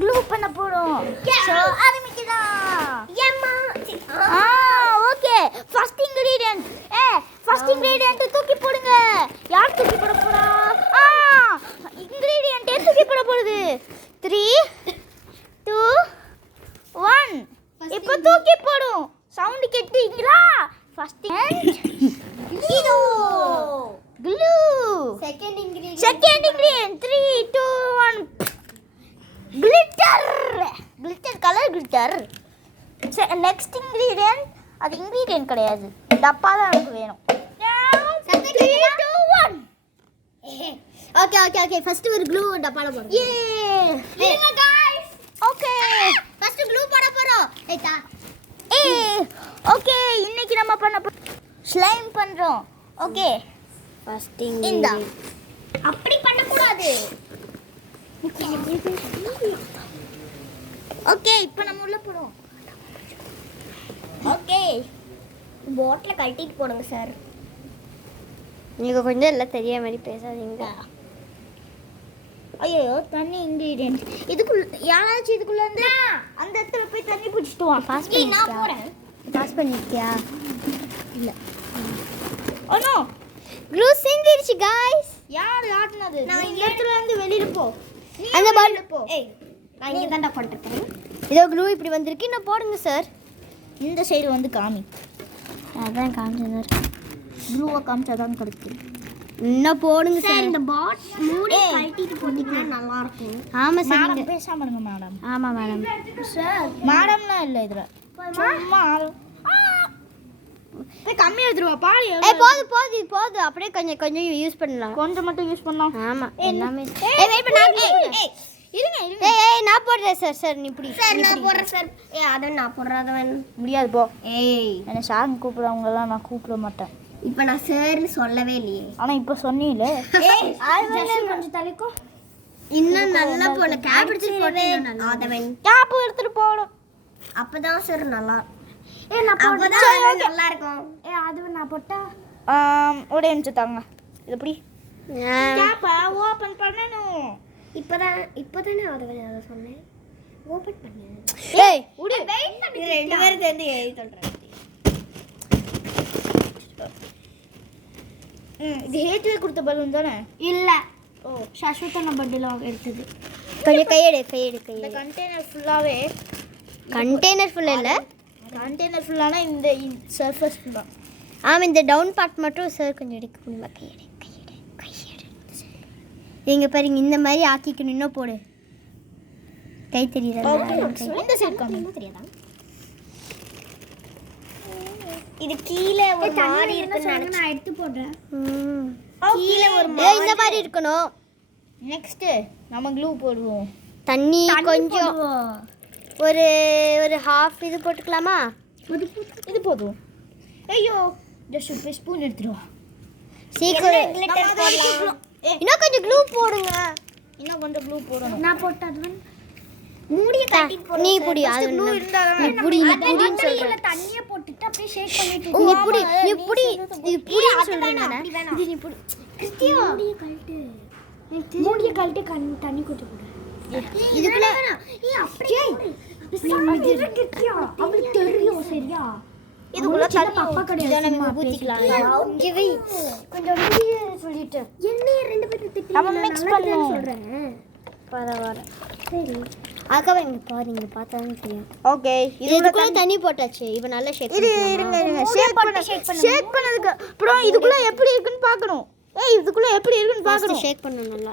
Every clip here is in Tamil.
க்ளூ பண்ண போறோம். சோ ஆரம்பிக்கலாம். ஏம்மா ஓகே ஃபர்ஸ்ட் இன்கிரிடியன்ட் தூக்கி போடுங்க. யார் தூக்கி போட போறா? இன்கிரிடியன்ட் தூக்கி போட போறது. 3 2 1 இப்போ தூக்கி போடும். சவுண்ட் கேட்டீங்களா? First glue. Second ingredient 3 2 1 glitter color glitter. Next ingredient அது ingredient கிடையாது, டப்பா தான் எனக்கு வேணும். 3 2 1 ஓகே ஃபர்ஸ்ட் ஒரு க்ளூ டப்பால போடுங்க. இருங்க गाइस. ஓகே ஃபர்ஸ்ட் க்ளூ போட போறோம். ஏய்டா ஓகே இன்னைக்கு நம்ம பண்ண ஸ்லைம் பண்றோம். ஓகே ஃபர்ஸ்ட் இந்த அப்படி பண்ண கூடாது. ஓகே இப்போ நம்ம உள்ள போறோம். ஓகே பாட்டில கழட்டிட்டு போடுங்க சார். நீங்க கொஞ்சம் எல்லாம் தெரிய மாதிரி பேசாதீங்க. ஐயோ தண்ணி இன்கிரிடியன்ட் இதுக்குள்ள யாராச்சும் இதுக்குள்ள இருந்து அந்த இடத்துல போய் தண்ணி பிடிச்சிட்டு வா. பாஸ் நான் போறேன். பாஸ் பண்ணிட்டியா? இல்ல ஓ நோ க்ளூ சிந்திருச்சு गाइस. யார் ஆட்னது? நான் இந்த இடத்துல இருந்து வெளியில போ. அந்த பால் போ. ஏய் நான் இங்க தான்டா போட்டுட்டேன். இதோ க்ளூ இப்படி வந்திருக்கு. நான் போடுங்க சார். இந்த சைடு வந்து காமி. அதான் காமிச்சேன். ப்ளூவை காமிச்சா தான் கிடைக்கும். இன்னும் போடுங்க சார். இந்த பாட் மூடி கழட்டிட்டு போட்டீங்கன்னா நல்லா இருக்கும். ஆமா சார். மேடம் பேசாம இருங்க மேடம். ஆமா மேடம். சார் மேடம்னா இல்ல இதுல சும்மா போய் கம்மி எடுத்துருவா பால். ஏய் போது அப்படியே கொஞ்சம் யூஸ் பண்ணலாம். கொஞ்சம் மட்டும் யூஸ் பண்ணலாம். ஆமா எல்லாமே. ஏய் வெயிட் பண்ணு. இருங்க ஏய் நான் போடுறேன் சார் நீ இப்படி. சார் நான் போடுறேன் சார். ஏய் அத நான் போடுறதவன் முடியாது போ. ஏய் என்ன சாங் கூப்பிடுறவங்க எல்லாம் நான் கூப்பிட மாட்டேன். இப்போ நான் சார்னு சொல்லவே இல்லையே. ஆனா இப்போ சொன்னீல. ஏய் ஜஸ்ட் கொஞ்சம் தள்ளிக்கோ. இன்னும் நல்லா போடு. கேப் எடுத்து போடு. அதவன் கேப் எடுத்துட்டு போடும். அப்பதான் சார் நல்லா. ஏய் நான் போடுறேன். நல்லா இருக்கும். ஏய் அது நான் போட்டா ஒரே நிமிஷம் தாங்க. இது எப்படி கேப்ப ஓபன் பண்ணனும். இப்போதானே அதை சொன்னேன். ஓபன் பண்ணு. ஏய் உடி வெயிட் பண்ணு. ரெண்டு பேரும் சேர்ந்து எழுதி சொல்றேன். இது ஹேட்வே கொடுத்த பலூன் தானே? இல்ல. ஓ சாஸ்வதன பர்த்டேல எடுத்தது. கொஞ்சம் கையெடு. இந்த கண்டெய்னர் ஃபுல்லாவே கண்டெய்னர் ஃபுல்லா இல்ல. கண்டெய்னர் ஃபுல்லானா இந்த சர்ஃபேஸ் ஃபுல்லா. ஆமா இந்த டவுன் பார்ட் மட்டும் சார் கொஞ்சம் எடுக்க முடியுமா? கையெடு. நீங்க பாருங்க இந்த மாதிரி ஆக்கிக்கணும். இன்னும் போடு. கை தெரியுதா? இந்த சைடு காமி. தெரியாதா? இது கீழே ஒரு மாதிரி இருக்குன்னு நான் எடுத்து போடுறேன். கீழே ஒரு இந்த மாதிரி இருக்கணும். நெக்ஸ்ட் நம்ம க்ளூ போடுவோம். தண்ணி கொஞ்சம் ஒரு ஹாஃப் இது போட்டுக்கலாமா? இது போதும். ஐயோ ஜஸ்ட் ஒரு ஸ்பூன் எடுத்துறோம். சீக்கிரம் இன்னும் கொஞ்சம் க்ளூ போடுங்க. இன்னும் கொஞ்சம் க்ளூ போடணும். நான் போட்டதுவன் மூடிய கட்டி போடு. நீ புடி. அது க்ளூ இருந்தா நீ புடின்னு சொல்ற. தண்ணிய போட்டுட்டு அப்படியே ஷேக் பண்ணிட்டு நீ புடி சொல்றேன். இது நீ புடி. கிறிஸ்டியா மூடிய கழட்டி தண்ணி கொட்டி போடு. இதுக்குள்ள ஏய் அப்படியே இது கிறிஸ்டியா அவளுக்கு தெரியும் சரியா? இதுக்குள்ள தண்ணி அப்பா இத நம்ம ஊத்திக்கலாம். இங்க வை கொஞ்சம் முடிய சொல்லிட்டு என்ன ரெண்டு பேரும் திட்டி நம்ம மிக்ஸ் பண்ணனும் சொல்றேன். பரவாயில்லை. சரி அக்கா இங்க பாருங்க பார்த்தாலும் தெரியும். ஓகே இதுக்குள்ள தண்ணி போட்டாச்சு. இப்போ நல்லா ஷேக் இருங்க ஷேக் பண்ணதுக்கு அப்புறம் இதுக்குள்ள எப்படி இருக்குன்னு பார்க்கணும். ஏய் இதுக்குள்ள எப்படி இருக்குன்னு பார்க்கணும். ஷேக் பண்ணனும் நல்லா.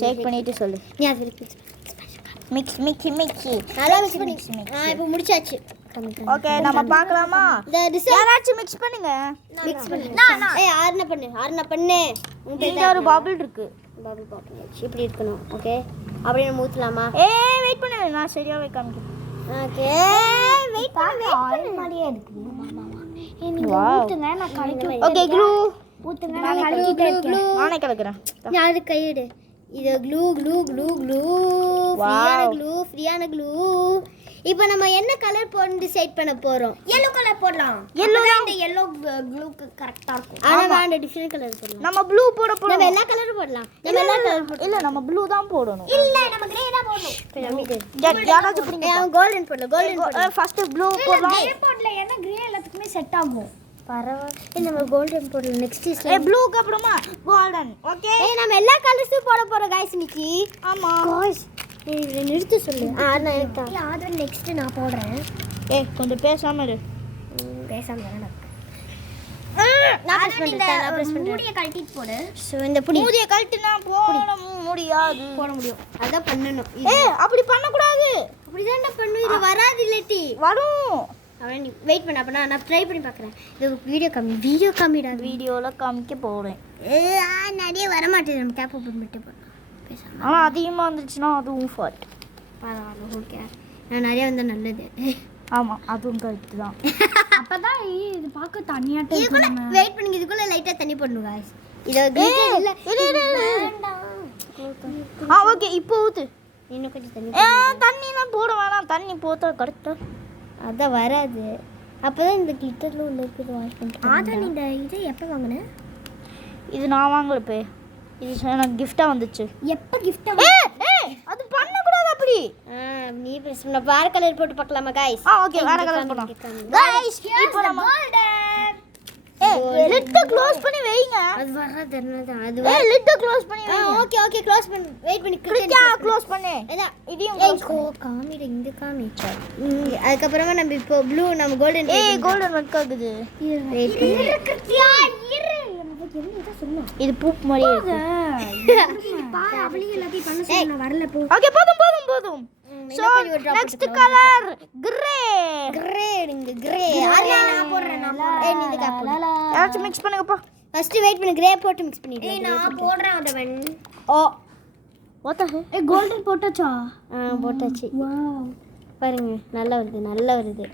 ஷேக் பண்ணிட்டு சொல்லு. நீ அது மிக்ஸ் நல்லா மிக்ஸ் பண்ணி. இப்போ முடிச்சாச்சு. ஓகே நம்ம பார்க்கலாமா? யாராச்சும் மிக்ஸ் பண்ணுங்க. மிக்ஸ் பண்ணு. நான் ஏய் ஆர்ன பண்ணு. இங்க ஒரு பபிள் இருக்கு. பபிள் பாட்டில் இப்படி இருக்கணும். ஓகே அப்படியே நம்ம ஊத்தலாமா? ஏய் வெயிட் பண்ணு நான் சரியாவே காமிக்கிறேன். ஓகே வெயிட் பண்ணு. ஆயில் மாதிரியே இருக்கு. ஏய் நீங்க ஊத்துங்க நான் கலக்கி. ஓகே க்ளூ ஊத்துங்க நான் கலக்கிட்டே இருக்கேன். நானே கலக்குறேன். யாரு கையெடு. இது க்ளூ ஃப்ரீயான க்ளூ. இப்போ நம்ம என்ன கலர் போடணும் டிசைட் பண்ண போறோம். yellow கலர் போடலாம். Yellow இந்த yellow க்ளூக்கு கரெக்ட்டா இருக்கும். ஆனா வேண்டாம் டிஃபரண்ட் கலர் போடலாம். நம்ம ப்ளூ போறோம். நம்ம எல்லா கலரும் போடலாம். நம்ம எல்லா கலர் போடலாம். இல்ல நம்ம ப்ளூ தான் போடணும். இல்ல நம்ம கிரே தான் போடணும். யாராச்சும் புடிங்க. நான் கோல்டன் போடலாம். கோல்டன் ஃபர்ஸ்ட் ப்ளூ போடலாம். கிரே போடல ஏன்னா கிரே எல்லாத்துக்குமே செட் ஆகும். பரவாயில்லை. நம்ம கோல்டன் போடலாம். நெக்ஸ்ட் இஸ் ப்ளூக்கு அப்புறமா கோல்டன். ஓகே. நம்ம எல்லா கலர்ஸும் போட போறோம் गाइस இன்னைக்கு. ஆமா. गाइस நீ நிறுத்து சொல்லு. நான் நிறுத்தேன். இல்ல அது நெக்ஸ்ட் நான் போடுறேன். கொஞ்சம் பேசாம இரு. பேசாம வரணும். நான் பிரஸ் பண்றேன். நான் பிரஸ் பண்றேன். மூடியை கழட்டிட்டு போடு. சோ இந்த புடி மூடிய கழட்டினா போட முடியாது. போட முடியும். அதான் பண்ணனும். அப்படி பண்ண கூடாது. அப்படிதான் பண்ணனும். இது வராது இல்லட்டி. வரும். அவன் நீ வெயிட் பண்ண அப்ப நான் ட்ரை பண்ணி பார்க்கறேன். இது வீடியோ காமிடா. வீடியோல காமிக்க போறேன். நிறைய வர மாட்டேங்குது. நம்ம டேப் ஓபன் பண்ணிட்டு போறோம். பேசாம. ஆனா அதிகமா வந்துச்சுன்னா அதுவும் ஃபால்ட். பரவாயில்லை. ஓகே. நான் நிறைய வந்தா நல்லது. ஆமா அதுவும் கரெக்ட் தான். அப்பதான் இது பார்க்க தண்ணியாட்ட இதுக்குள்ள வெயிட் பண்ணுங்க. இதுக்குள்ள லைட்டா தண்ணி போடணும் गाइस. இது கிளிட்டர் இல்ல. ஓகே இப்போ ஊத்து. இன்னும் கொஞ்சம் தண்ணி. தண்ணிலாம் போட வேணாம். தண்ணி போத்தா கரெக்டா அத வராது. அப்பதான் இந்த கிளிட்டர்ல உள்ள இருக்குது வாஷ் பண்ணிட்டு. ஆதா நீ இந்த இதை எப்ப வாங்குன? இது நான் வாங்கலப்பே. இது எனக்கு கிஃப்டா வந்துச்சு. எப்ப gift அது பண்ண கூடாது அப்படி. நீ பிரஸ் பண்ண வேற கலர் போட்டு பார்க்கலாமா गाइस? ஓகே வேற கலர் பண்ணலாம். गाइस இப்போ நம்ம லிட் க்ளோஸ் பண்ணி வைங்க. அது வராது என்னது அது. லிட் க்ளோஸ் பண்ணி வைங்க. ஓகே க்ளோஸ் பண்ணு. வெயிட் பண்ணி கிளிக்கா க்ளோஸ் பண்ணு. இதையும் க்ளோஸ் பண்ணு. காமிட இந்த காமி. அதுக்கு அப்புறமா நம்ம இப்போ ப்ளூ நம்ம கோல்டன் கோல்டன் ஒர்க் ஆகுது. வெயிட் பண்ணு. எனக்கு என்ன இத சொன்னா? இது பூப் மாதிரி இருக்கு. பாரு அவளையும் எல்லாத்தையும் பண்ண சொன்னா நான் வரல போ. ஓகே போதும். So next colour grey. இங்க கிரே. நான் போடுறேன். ஏய் நீ இந்த காப் போடு. யாராச்சும் மிக்ஸ் பண்ணுங்கப்பா. ஃபர்ஸ்ட் வெயிட் பண்ணு. கிரே போட்டு மிக்ஸ் பண்ணிடு. நான் போடுறேன் அதவன். what the hell? கோல்டன் போட்டாச்சா? போட்டாச்சு. வாவ். பாருங்க நல்லா வருது.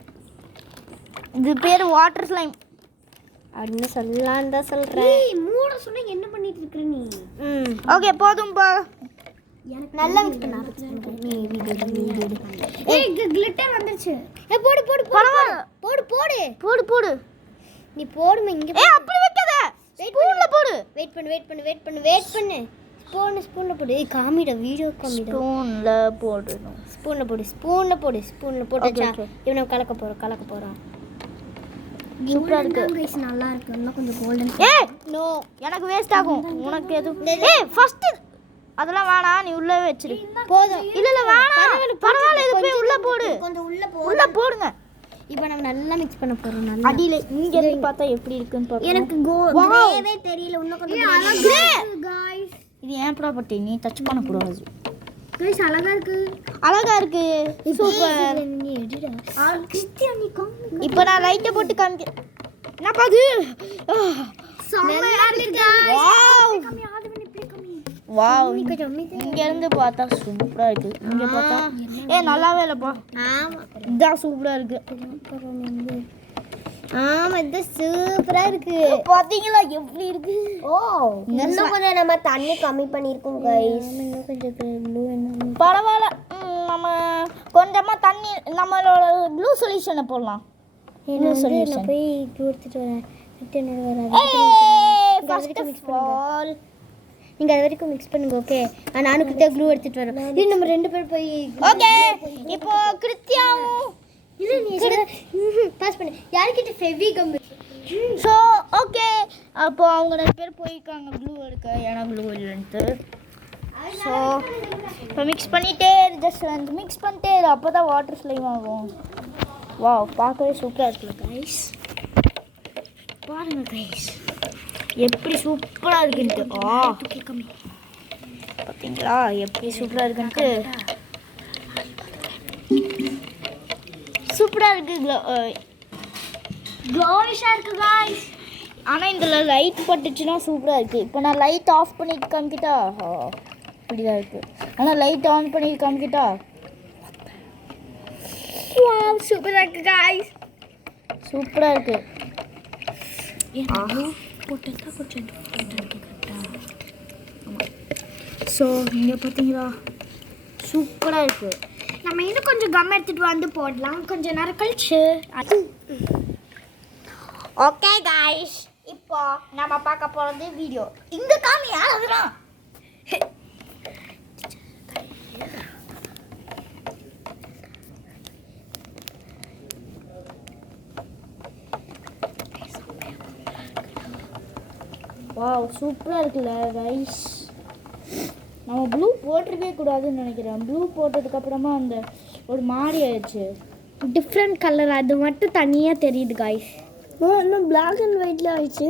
இது பேர் வாட்டர் ஸ்லைம். அப்படின்னு சொல்லலாம்னு தான் சொல்றேன். ஏய் மூட சொன்னா என்ன பண்ணிட்டு இருக்க நீ? ஓகே போதும்பா. எனக்கு நல்லா மிக்ஸ் பண்ணு. நீ வீடியோ ஏய் கிளிட்டர் வந்துருச்சு. ஏய் போடு போடு. நீ போடுமா இங்க. அப்படி வைக்காத. ஸ்பூன்ல போடு. வெயிட் பண்ணு. ஸ்பூன்ல போடு. ஏய் காமிடா வீடியோ காமிடா. ஸ்பூன்ல போடணும். ஸ்பூன்ல போட்டாச்சா? Okay. இவனை கலக்க போறோம். சூப்பரா இருக்கு. गाइस நல்லா இருக்கு. இன்னும் கொஞ்சம் கோல்டன். நோ எனக்கு வேஸ்ட் ஆகும். உனக்கு எது? ஃபர்ஸ்ட் அதெல்லாம் வேணாம். நீ உள்ளவே வச்சிரு. போதும். இல்ல வேணாம். பரவாயில்லை இது போய் உள்ள போடு. கொஞ்சம் உள்ள போடுங்க. இப்போ நம்ம நல்லா மிக்ஸ் பண்ண போறோம். நல்லா அடியில இங்க இருந்து பார்த்தா எப்படி இருக்குன்னு பாருங்க. எனக்கு கிரேவே தெரியல. இன்னும் கொஞ்சம் கிரே. गाइस இது ஏன் ப்ராப்பர்ட்டி நீ டச் பண்ண கூடாது. गाइस அழகா இருக்கு. சூப்பர். நீ எடிடா. கிறிஸ்டியா நீ காமி. இப்போ நான் லைட்ட போட்டு காமிக்க. என்னப்பா இது? செமையா இருக்கு गाइस. வாவ். கம்மி ஆதவன் இப்படி கம்மி. வாவ். இங்க இருந்து பார்த்தா சூப்பரா இருக்கு. இங்க பார்த்தா நல்லாவே இல்லப்பா. ஆமா இதான் சூப்பரா இருக்கு. இது சூப்பரா இருக்கு. பாத்தீங்களா எப்படி இருக்கு? இன்னும் கொஞ்சம் நம்ம தண்ணி கம்மி பண்ணிருக்கோம் गाइस. இன்னும் கொஞ்சம் ப்ளூ என்ன பரவாயில்ல. நம்ம கொஞ்சமா தண்ணி நம்மளோட ப்ளூ சொல்யூஷனை போடலாம். என்ன சொல்யூஷன்? போய் எடுத்துட்டு வரேன். ரிட்டர்ன் வராது. ஃபர்ஸ்ட் ஆஃப் ஆல் நீங்க அது வரைக்கும் மிக்ஸ் பண்ணுங்க. ஓகே நானும் கிட்ட க்ளூ எடுத்துட்டு வரேன். இது நம்ம ரெண்டு பேர் போய் ஓகே இப்போ கிருத்தியாவும் இல்ல நீ பாஸ் பண்ணு. யார்கிட்ட ஃபெவி கம்? ஸோ ஓகே அப்போ அவங்க ரெண்டு பேர் போயிருக்காங்க ப்ளூ எடுக்க. ஏன்னா ப்ளூ இல்லைன்ட்டு. ஸோ இப்போ மிக்ஸ் பண்ணிட்டே ஜஸ்ட் வந்து மிக்ஸ் பண்ணிட்டே அப்போ தான் வாட்டர் ஸ்லைம் ஆகும். வாவ் பார்க்கவே சூப்பராக இருக்குல்ல கைஸ். பாருங்க கைஸ் எப்படி சூப்பராக இருக்குன்ட்டு. பார்த்தீங்களா எப்படி சூப்பராக இருக்குன்ட்டு. சூப்பராக இருக்கு. க்ளோயிஷா இருக்கு गाइस. ஆனால் இதில் லைட் பட்டுச்சுன்னா சூப்பராக இருக்குது. இப்போ நான் லைட் ஆஃப் பண்ணிட்டு காமிக்கிட்டா இப்படிதான் இருக்குது. ஆனால் லைட் ஆன் பண்ணி காமிக்கிட்டா வாவ் சூப்பரா இருக்கு गाइस. சூப்பராக இருக்குது. போட்டா கொஞ்சம் கரெக்டா. ஸோ இங்கே பார்த்தீங்களா சூப்பராக இருக்குது. நம்ம இன்னும் கொஞ்சம் கம் எடுத்துட்டு வந்து போடலாம் கொஞ்ச நேரம் கழிச்சு. ஓகே गाइस, இப்போ நாம பார்க்க போறது வீடியோ. இங்க காமி யாரதுறான்? வாவ், சூப்பரா இருக்குல்ல गाइस. நம்ம ப்ளூ போட்டிருக்கவே கூடாதுன்னு நினைக்கிறேன். ப்ளூ போட்டதுக்கு அப்புறமா அந்த ஒரு மாதிரி ஆயிடுச்சு. டிஃப்ரெண்ட் கலர் அது மட்டும் தனியாக தெரியுது காய்ஸ். இன்னும் பிளாக் அண்ட் ஒயிட்ல ஆயிடுச்சு.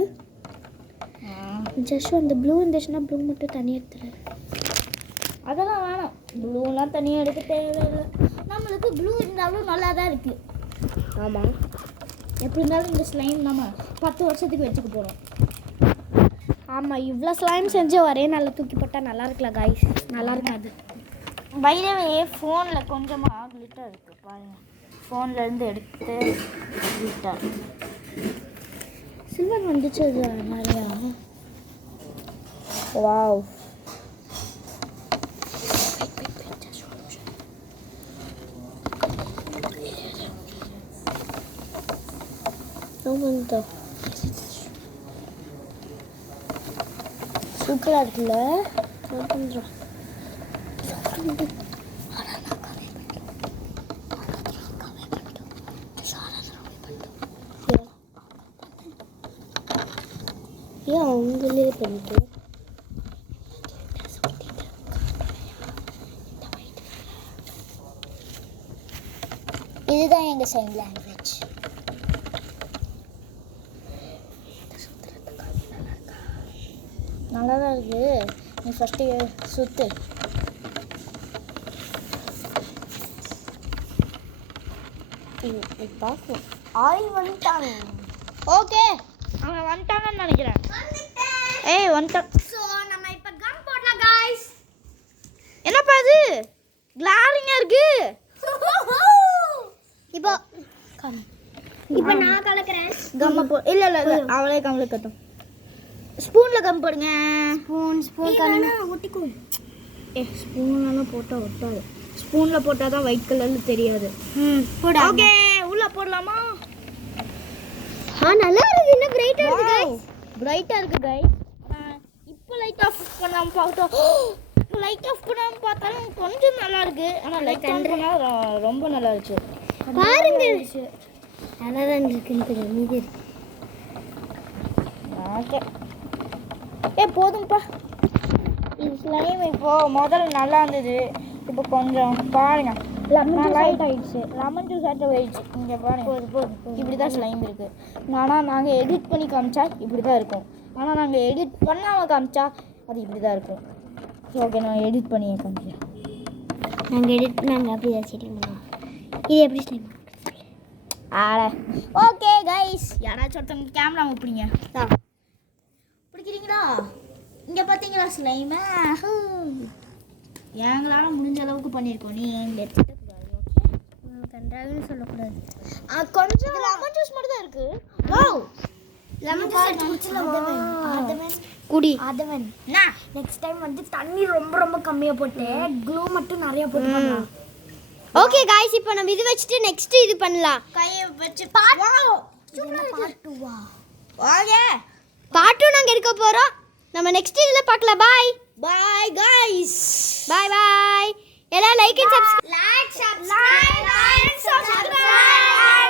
ஜஸ்ட் அந்த ப்ளூ இருந்துச்சுன்னா ப்ளூ மட்டும் தனியாக எடுத்துரு. அதெல்லாம் வேணாம், ப்ளூலாம் தனியாக எடுக்க தேவையில்லை. நம்மளுக்கு ப்ளூ இருந்தாலும் நல்லா தான் இருக்குது. ஆமாம், எப்படி இருந்தாலும் இந்த ஸ்லைம் நம்ம 10 வருஷத்துக்கு வச்சுக்க போகிறோம். ஆமாம், இவ்வளோ ஸ்லைம் செஞ்சு ஒரே நாளில் தூக்கி போட்டால் நல்லா இருக்கலாம் காய்ஸ். நல்லா இருக்காது. பைதவே ஃபோனில் கொஞ்சமாக கிளிட்டர் இருக்குது பாருங்கள். ஃபோன்லேருந்து எடுத்து கிளிட்டர் சில்வர் வந்துச்சு அது நிறையா. வாவ், சூப்பராக இருக்குல்ல. பண்ணுறோம். ஏன் அவங்களே பண்ணிட்டு இதுதான் எங்கள் சைன் லாங்குவேஜ். நல்லா தான் இருக்குது. நீ ஃபஸ்ட்டு சுற்று. பார்ப்போம். ஆயில் வந்துட்டாங்க. ஓகே, அவங்க வந்துட்டாங்கன்னு நினைக்கிறேன். ஏய் வந்துட்டாங்க. ஸோ நம்ம இப்போ கம் போடலாம் காய்ஸ். என்னப்பா இது கிளாரிங்காக இருக்கு. இப்போ இப்போ நான் கலக்கிறேன். கம்மை போ. இல்லை இல்லை இல்லை, அவளே கம்மில் கட்டும். ஸ்பூனில் கம் போடுங்க. ஸ்பூன் கலனா ஒட்டிக்கும். ஸ்பூன்லாம் போட்டால் ஒட்டாது. ஸ்பூனில் போட்டால் தான் ஒயிட் கலரில் தெரியாது. போடு. ஓகே, உள்ளே போடலாமா? நல்லா இருக்கு. இன்னும் பிரைட்டா இருக்கு गाइस. பிரைட்டா இருக்கு गाइस. இப்போ லைட் ஆஃப் பண்ணாம பார்த்தோம். லைட் ஆஃப் பண்ணாம பார்த்தாலும் கொஞ்சம் நல்லா இருக்கு. ஆனா லைட் ஆன் பண்ணா ரொம்ப நல்லா இருக்கு. பாருங்க. நல்லா தான் இருக்குன்னு தெரியும். மீதி இருக்கு. ஓகே. போதும்பா. இது ஸ்லைம் இப்போ முதல்ல நல்லா இருந்தது. இப்போ கொஞ்சம் பாருங்க, லெமன் லைட் ஆயிடுச்சு. லெமன் ஜூஸ் ஆட்ட போயிடுச்சு. இங்கே பாருங்க, இப்படி தான் ஸ்லைம் இருக்குது. ஆனால் நாங்கள் எடிட் பண்ணி காமிச்சா இப்படி தான் இருக்கும். ஆனால் நாங்கள் எடிட் பண்ணாமல் காமிச்சா அது இப்படி தான் இருக்கும். ஓகே, நான் எடிட் பண்ணி காமிக்கிறேன். நாங்கள் அப்படி தான் சரி பண்ணுவோம். இது எப்படி ஸ்லைம்? ஓகே கைஸ், யாராச்சும் ஒருத்தவங்க கேமரா பிடிங்க. பிடிக்கிறீங்களா? இங்கே பார்த்தீங்களா ஸ்லைமை? எங்களால் முடிஞ்ச அளவுக்கு பண்ணியிருக்கோம். நீ எங்களை எடுத்துக்கூடாது. ஓகே, கன்றாகன்னு சொல்லக்கூடாது. கொஞ்சம் லெமன் ஜூஸ் மட்டும் தான் இருக்குது. வாவ், லெமன் ஜூஸ் எடுத்து குடிச்சலாம். அதவன் குடி. அதவன் நான் நெக்ஸ்ட் டைம் வந்து தண்ணி ரொம்ப ரொம்ப கம்மியாக போட்டு க்ளூ மட்டும் நிறைய போட்டு பண்ணலாம். ஓகே गाइस, இப்போ நம்ம இது வச்சிட்டு நெக்ஸ்ட் இது பண்ணலாம். கையை வச்சு பார்ட் 2வா? ஓகே, பார்ட் 2 நாங்க எடுக்க போறோம். நம்ம நெக்ஸ்ட் இதுல பார்க்கலாம். Bye bye guys. Bye bye. எல்லாரும் like and subscribe. Like, subscribe, and